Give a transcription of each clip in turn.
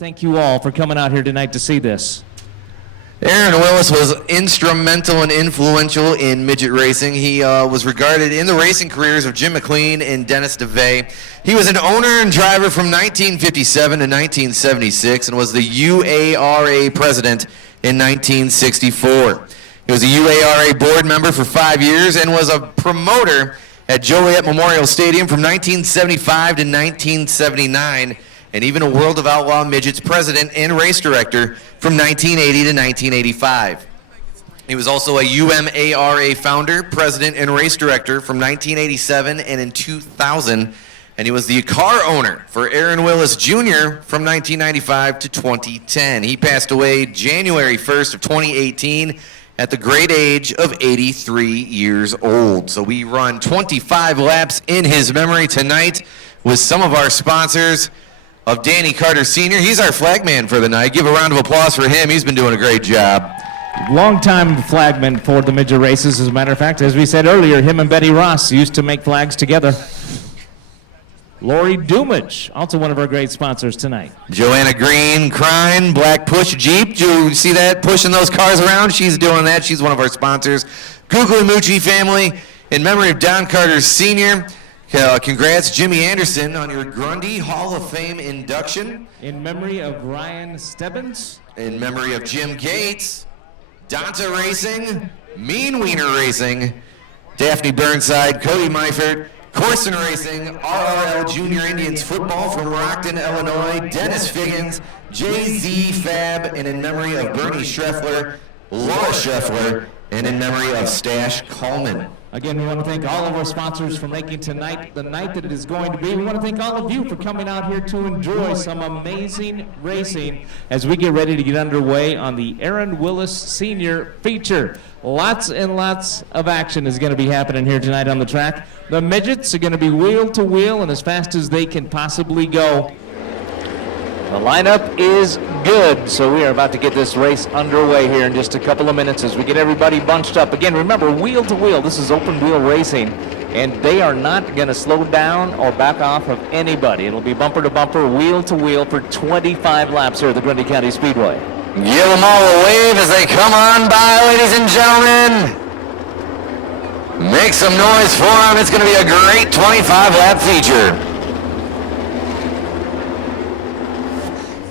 Thank you all for coming out here tonight to see this. Aaron Willis was instrumental and influential in midget racing. He was regarded in the racing careers of Jim McLean and Dennis DeVay. He was an owner and driver from 1957 to 1976 and was the UARA president in 1964. He was a UARA board member for 5 years and was a promoter at Joliet Memorial Stadium from 1975 to 1979, and even a World of Outlaw Midgets president and race director from 1980 to 1985. He was also a UMARA founder, president, and race director from 1987 and in 2000, and he was the car owner for Aaron Willis Jr. from 1995 to 2010. He passed away January 1st of 2018 at the great age of 83 years old. So we run 25 laps in his memory tonight with some of our sponsors of Danny Carter Sr. He's our flagman for the night. Give a round of applause for him. He's been doing a great job. Long-time flagman for the midget races, as a matter of fact. As we said earlier, him and Betty Ross used to make flags together. Lori Dumage, also one of our great sponsors tonight. Joanna Green, Crine, Black Push Jeep. Do you see that, pushing those cars around? She's doing that. She's one of our sponsors. Guglielmucci family, in memory of Don Carter Sr., congrats, Jimmy Anderson, on your Grundy Hall of Fame induction. In memory of Ryan Stebbins. In memory of Jim Gates, Donta Racing, Mean Wiener Racing, Daphne Burnside, Cody Meifert, Corson Racing, RRL Junior Indians Football from Rockton, Illinois, Dennis Figgins, Jay-Z Fab, and in memory of Bernie Schreffler, Laura Schreffler, and in memory of Stash Coleman. Again, we want to thank all of our sponsors for making tonight the night that it is going to be. We want to thank all of you for coming out here to enjoy some amazing racing as we get ready to get underway on the Aaron Willis Sr. feature. Lots and lots of action is going to be happening here tonight on the track. The midgets are going to be wheel to wheel and as fast as they can possibly go. The lineup is good, so we are about to get this race underway here in just a couple of minutes as we get everybody bunched up. Again, remember, wheel to wheel, this is open wheel racing, and they are not going to slow down or back off of anybody. It'll be bumper to bumper, wheel to wheel for 25 laps here at the Grundy County Speedway. Give them all a wave as they come on by, ladies and gentlemen. Make some noise for them. It's going to be a great 25-lap feature.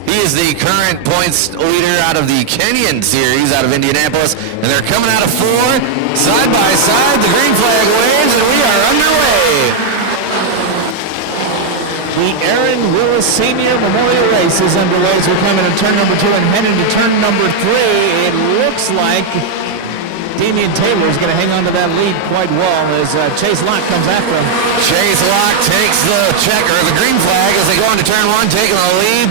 He is the current points leader out of the Kenyan series out of Indianapolis, and they're coming out of 4, side by side. The green flag waves, and we are underway. The Aaron Willis Sr. Memorial Race is underway as we come into turn number 2 and head into turn number 3. It looks like Damian Taylor is going to hang on to that lead quite well as Chase Locke comes after him. Chase Locke takes the check, or the green flag, as they go into turn 1, taking the lead.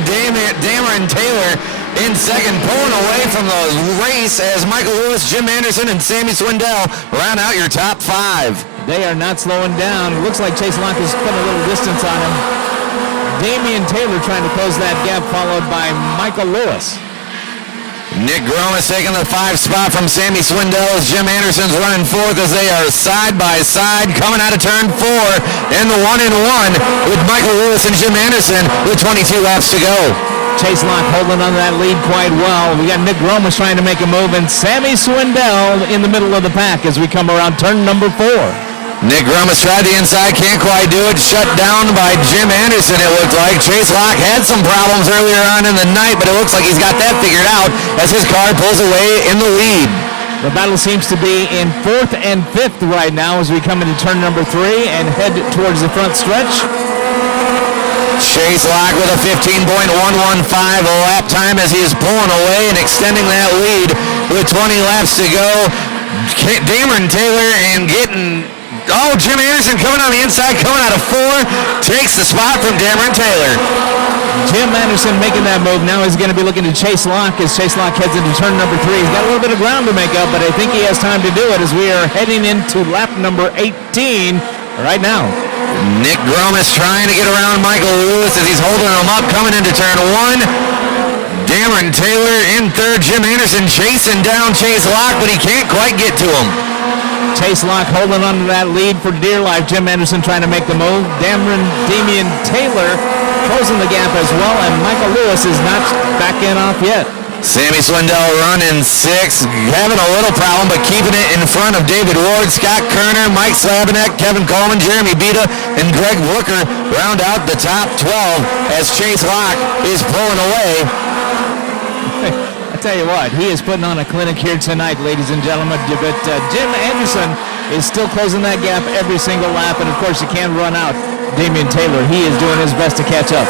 Dameron Taylor in second, pulling away from the race as Michael Lewis, Jim Anderson, and Sammy Swindell round out your top 5. They are not slowing down. It looks like Chase Locke has put a little distance on him. Damian Taylor trying to close that gap, followed by Michael Lewis. Nick Grom is taking the 5 spot from Sammy Swindell as Jim Anderson's running 4th as they are side by side coming out of turn 4 in the 1-in-1 with Michael Lewis and Jim Anderson with 22 laps to go. Chase Locke holding on to that lead quite well. We got Nick Grom trying to make a move and Sammy Swindell in the middle of the pack as we come around turn number 4. Nick Grummas tried the inside, can't quite do it. Shut down by Jim Anderson, it looked like. Chase Locke had some problems earlier on in the night, but it looks like he's got that figured out as his car pulls away in the lead. The battle seems to be in 4th and 5th right now as we come into turn number 3 and head towards the front stretch. Chase Locke with a 15.115 lap time as he is pulling away and extending that lead with 20 laps to go. Dameron Taylor and getting... Oh, Jim Anderson coming on the inside, coming out of 4, takes the spot from Dameron Taylor. Jim Anderson making that move. Now he's going to be looking to Chase Locke as Chase Locke heads into turn number 3. He's got a little bit of ground to make up, but I think he has time to do it as we are heading into lap number 18 right now. Nick Grom is trying to get around Michael Lewis as he's holding him up, coming into turn 1. Dameron Taylor in 3rd, Jim Anderson chasing down Chase Locke, but he can't quite get to him. Chase Locke holding on to that lead for dear life. Jim Anderson trying to make the move. Damian Taylor closing the gap as well, and Michael Lewis is not backing off yet. Sammy Swindell running 6, having a little problem, but keeping it in front of David Ward, Scott Kerner, Mike Slavinek, Kevin Coleman, Jeremy Beta, and Greg Brooker round out the top 12 as Chase Locke is pulling away. I tell you what, he is putting on a clinic here tonight, ladies and gentlemen, but Jim Anderson is still closing that gap every single lap, and of course you can't run out Damian Taylor. He is doing his best to catch up.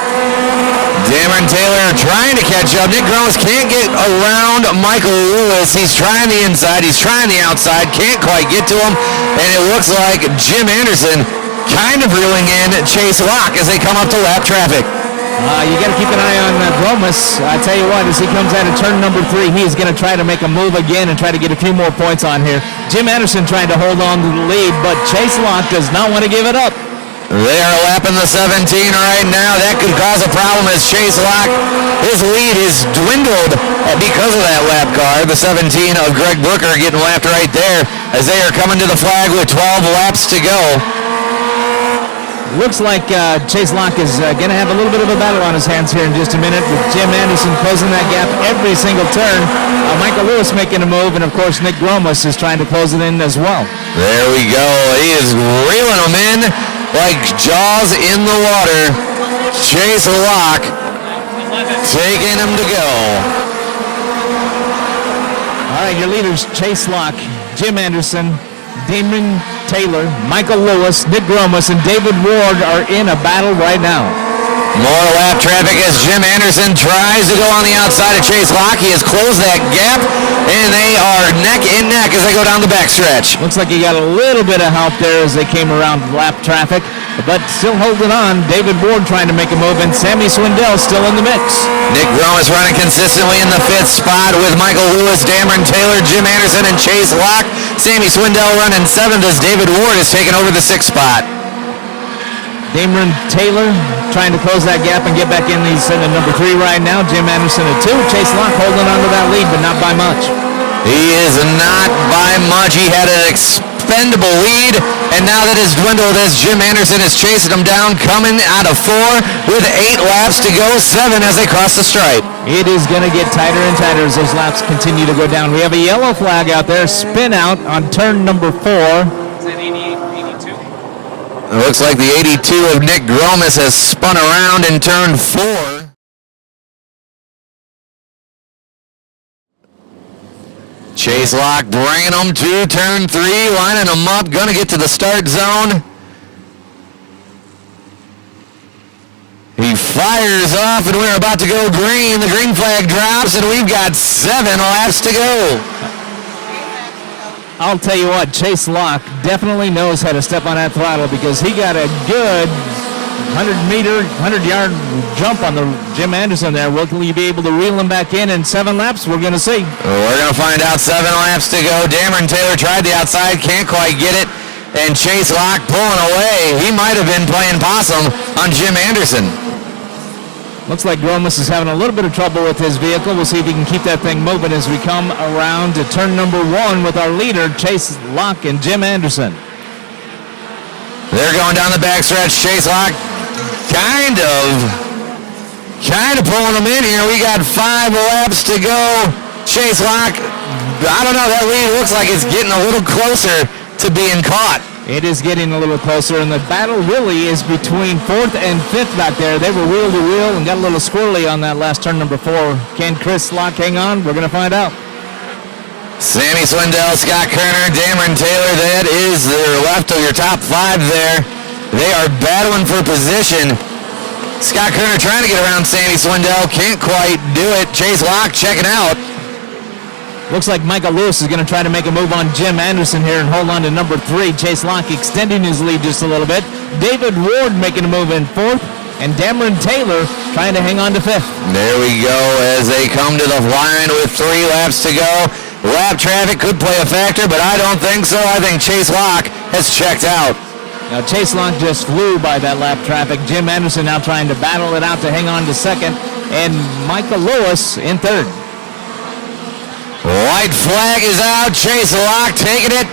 Dameron Taylor trying to catch up. Nick Gross can't get around Michael Lewis. He's trying the inside. He's trying the outside. Can't quite get to him. And it looks like Jim Anderson kind of reeling in Chase Locke as they come up to lap traffic. You got to keep an eye on Gromas. I tell you what, as he comes out of turn number 3, he is going to try to make a move again and try to get a few more points on here. Jim Anderson trying to hold on to the lead, but Chase Locke does not want to give it up. They are lapping the 17 right now. That could cause a problem as Chase Locke, his lead is dwindled because of that lap car. The 17 of Greg Brooker getting lapped right there as they are coming to the flag with 12 laps to go. Looks like Chase Locke is going to have a little bit of a battle on his hands here in just a minute with Jim Anderson closing that gap every single turn. Michael Lewis making a move, and of course Nick Gromas is trying to close it in as well. There we go. He is reeling them in like jaws in the water. Chase Locke taking him to go. All right, your leaders, Chase Locke, Jim Anderson, Damon Taylor, Michael Lewis, Nick Gromas, and David Ward are in a battle right now. More lap traffic as Jim Anderson tries to go on the outside of Chase Locke. He has closed that gap, and they are neck and neck as they go down the backstretch. Looks like he got a little bit of help there as they came around lap traffic, but still holding on. David Ward trying to make a move, and Sammy Swindell still in the mix. Nick Gromas running consistently in the 5th spot with Michael Lewis, Dameron Taylor, Jim Anderson, and Chase Locke. Sammy Swindell running 7th as David Ward is taking over the 6th spot. Dameron Taylor trying to close that gap and get back in. He's in at number 3 right now. Jim Anderson at 2. Chase Locke holding on to that lead, but not by much. He is not by much. He had an expendable lead, and now that has dwindled as Jim Anderson is chasing him down, coming out of 4 with 8 laps to go, 7 as they cross the stripe. It is going to get tighter and tighter as those laps continue to go down. We have a yellow flag out there, spin out on turn number 4. Is that 82? It looks like the 82 of Nick Gromas has spun around in turn 4. Chase Locke bringing them to turn 3, lining them up, going to get to the start zone. He fires off, and we're about to go green. The green flag drops, and we've got 7 laps to go. I'll tell you what, Chase Locke definitely knows how to step on that throttle because he got a good 100-yard jump on the Jim Anderson there. Will he be able to reel him back in 7 laps? We're going to see. We're going to find out. 7 laps to go. Dameron Taylor tried the outside, can't quite get it, and Chase Locke pulling away. He might have been playing possum on Jim Anderson. Looks like Gromas is having a little bit of trouble with his vehicle. We'll see if he can keep that thing moving as we come around to turn number 1 with our leader, Chase Locke and Jim Anderson. They're going down the backstretch. Chase Locke kind of pulling them in here. We got 5 laps to go. Chase Locke, I don't know, that lead looks like it's getting a little closer to being caught. It is getting a little closer, and the battle really is between 4th and 5th back there. They were wheel to wheel and got a little squirrely on that last turn number 4. Can Chris Locke hang on? We're going to find out. Sammy Swindell, Scott Kerner, Dameron Taylor, that is their left of your top 5 there. They are battling for position. Scott Kerner trying to get around Sammy Swindell, can't quite do it. Chase Locke checking out. Looks like Michael Lewis is going to try to make a move on Jim Anderson here and hold on to number 3. Chase Locke extending his lead just a little bit. David Ward making a move in 4th, and Dameron Taylor trying to hang on to 5th. There we go as they come to the line with 3 laps to go. Lap traffic could play a factor, but I don't think so. I think Chase Locke has checked out. Now Chase Locke just flew by that lap traffic. Jim Anderson now trying to battle it out to hang on to 2nd, and Michael Lewis in 3rd. White flag is out. Chase Locke taking it.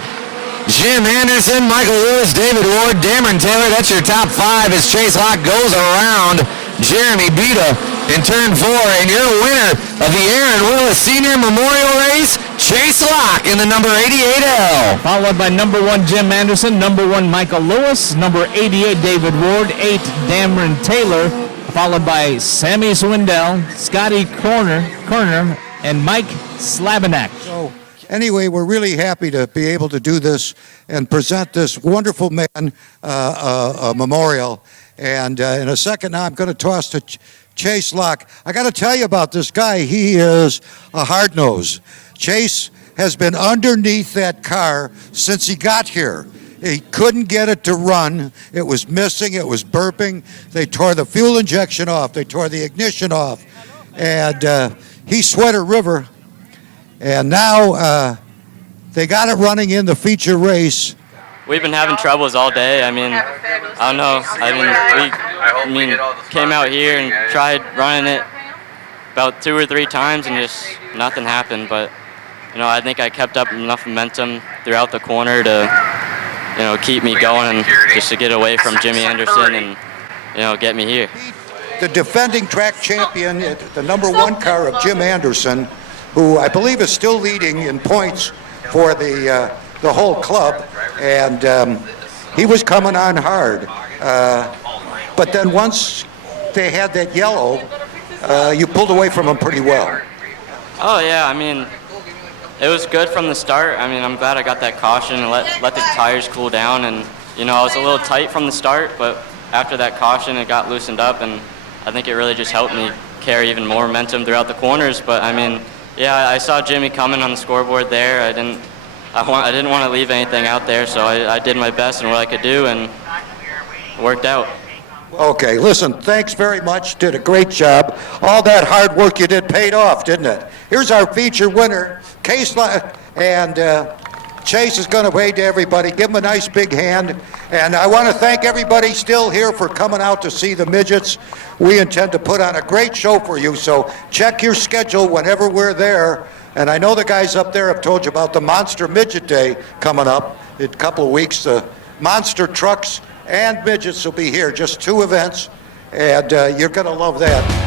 Jim Anderson, Michael Lewis, David Ward, Dameron Taylor. That's your top 5 as Chase Locke goes around Jeremy Beta in turn 4, and your winner of the Aaron Willis Senior Memorial Race, Chase Locke in the number 88L. Followed by number 1, Jim Anderson, number 1, Michael Lewis, number 88, David Ward, 8, Dameron Taylor, followed by Sammy Swindell, Scotty Kerner, and Mike Slabanak. So anyway, we're really happy to be able to do this and present this wonderful man a memorial. And in a second now, I'm going to toss to Chase Locke. I got to tell you about this guy. He is a hard nose. Chase has been underneath that car since he got here. He couldn't get it to run. It was missing. It was burping. They tore the fuel injection off. They tore the ignition off. And he Sweater River. And now they got it running in the feature race. We've been having troubles all day. I mean, I don't know. We came out here and tried running it about 2 or 3 times and just nothing happened. But, you know, I think I kept up enough momentum throughout the corner to, you know, keep me going and just to get away from Jimmy Anderson and, you know, get me here. The defending track champion, the number 1 car of Jim Anderson, who I believe is still leading in points for the whole club, and he was coming on hard. But then once they had that yellow, you pulled away from him pretty well. Oh, yeah, I mean, it was good from the start. I mean, I'm glad I got that caution and let the tires cool down. And, you know, I was a little tight from the start, but after that caution, it got loosened up, and I think it really just helped me carry even more momentum throughout the corners. But, I mean, yeah, I saw Jimmy coming on the scoreboard there. I didn't want to leave anything out there, so I did my best and what I could do, and it worked out. Okay, listen, thanks very much. Did a great job. All that hard work you did paid off, didn't it? Here's our feature winner, Chase, and Chase is going to wave to everybody. Give him a nice big hand. And I want to thank everybody still here for coming out to see the Midgets. We intend to put on a great show for you, so check your schedule whenever we're there. And I know the guys up there have told you about the Monster Midget Day coming up in a couple of weeks. The Monster Trucks and Midgets will be here, just 2 events, and you're going to love that.